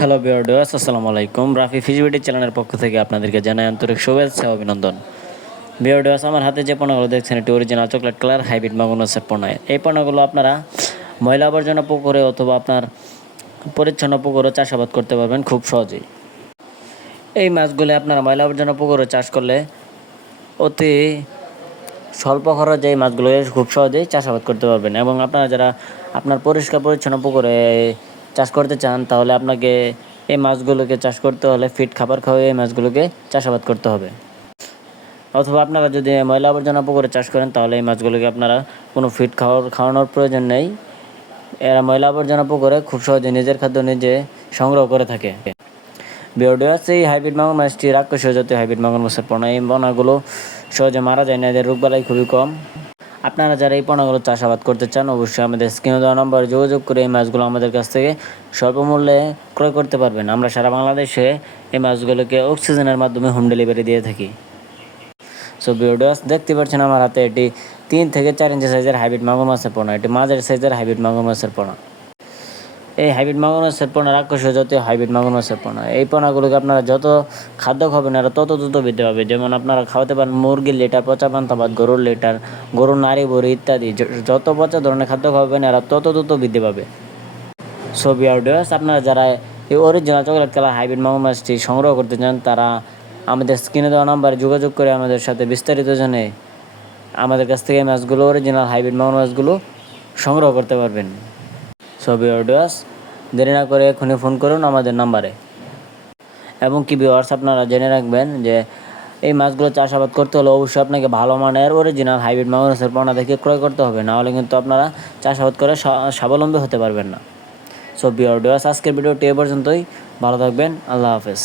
Hello বিয়ার্ডোয়াস আসসালামু আলাইকুম রাফি ফিজিবিটি চ্যানেলের পক্ষ থেকে আপনাদেরকে জানাই আন্তরিক শুভেচ্ছা অভিনন্দন। বিয়ার্ডোয়াস আমার হাতে যে পণ্যগুলো দেখছেন, এটি অরিজিনাল চকলেট কালার হাইব্রিড মাগুনাসের পণ্য। এই পণ্যগুলো আপনারা ময়লা আবর্জনা পুকুরে অথবা আপনার পরিচ্ছন্ন পুকুরে চাষাবাদ করতে পারবেন খুব সহজেই। এই মাছগুলি আপনারা ময়লা আবর্জনা পুকুরে চাষ করলে অতি স্বল্প খরচে এই মাছগুলো খুব সহজেই চাষাবাদ করতে পারবেন। এবং আপনারা যারা আপনার পরিষ্কার পরিচ্ছন্ন পুকুরে চাষ করতে চান, তাহলে আপনাকে এই মাছগুলোকে চাষ করতে হলে ফিট খাবার খাওয়াই এই মাছগুলোকে চাষাবাদ করতে হবে। অথবা আপনারা যদি ময়লা আবর্জনা পুকুরে চাষ করেন, তাহলে এই মাছগুলোকে আপনারা কোনো ফিট খাওয়ার, খাওয়ানোর প্রয়োজন নেই। এরা ময়লা আবর্জনা পুকুরে খুব সহজে নিজের খাদ্য নিজে সংগ্রহ করে থাকে। বিওডিয়াস এই হাইব্রিড মাগুর মাছটি রাক্ষসীয় জাতীয় হাইব্রিড মাগুর মাছের পোনা এই পোনাগুলো সহজে মারা যায় না, এদের রোগবালাই খুবই কম। আপনারা যারা এই পণ্যগুলো চাষাবাদ করতে চান, অবশ্যই আমাদের স্ক্রিনে দেওয়া নম্বরে যোগাযোগ করে এই মাছগুলো আমাদের কাছ থেকে স্বল্প মূল্যে ক্রয় করতে পারবেন। আমরা সারা বাংলাদেশে এই মাছগুলোকে অক্সিজেনের মাধ্যমে হোম ডেলিভারি দিয়ে থাকি। সো ভিডিওস দেখতে পাচ্ছেন আমার হাতে এটি তিন থেকে চার ইঞ্চি সাইজের হাইব্রিড মাগুর মাছের পোনা এটি মাঝের সাইজের হাইব্রিড মাগুর মাছের পোনা এই হাইব্রিড মাগুর মাছের পোনা রাক্ষসীয় জাতীয় হাইব্রিড মাগুর মাছের পোনা। এই পোনাগুলোকে আপনারা যত খাদ্য খাবেন এরা তত দ্রুত বৃদ্ধি পাবে। যেমন আপনারা খাওয়াতে পারেন মুরগির লিটার পচা পান্তা ভাত গরুর লিটার গরুর নারী বড়ি ইত্যাদি। যত পচা ধরনের খাদ্য খাওয়াবেন এরা তত দ্রুত বৃদ্ধি পাবে। সো বিয়ার্ডস আপনারা যারা এই অরিজিনাল চকলেট কালার হাইব্রিড মাগুর মাছটি সংগ্রহ করতে চান, তারা আমাদের স্ক্রিনে দেওয়া নাম্বারে যোগাযোগ করে আমাদের সাথে বিস্তারিত জানে আমাদের কাছ থেকে মাছগুলো অরিজিনাল হাইব্রিড মাগুর মাছগুলো সংগ্রহ করতে পারবেন। সো অডিওস দেরি না করে এখনই ফোন করুন আমাদের নাম্বারে এবং কি ভিওয়ার্স আপনারা জেনে রাখবেন যে এই মাছগুলো চাষাবাদ করতে হলে অবশ্যই আপনাকে ভালো মানের অরিজিনাল হাইব্রিড মাংসের পোনা দেখে ক্রয় করতে হবে, নাহলে কিন্তু আপনারা চাষাবাদ করে স্বাবলম্বী হতে পারবেন না। সো বিয়ার্ডস আজকের ভিডিওটি এ পর্যন্তই। ভালো থাকবেন, আল্লাহ হাফেজ।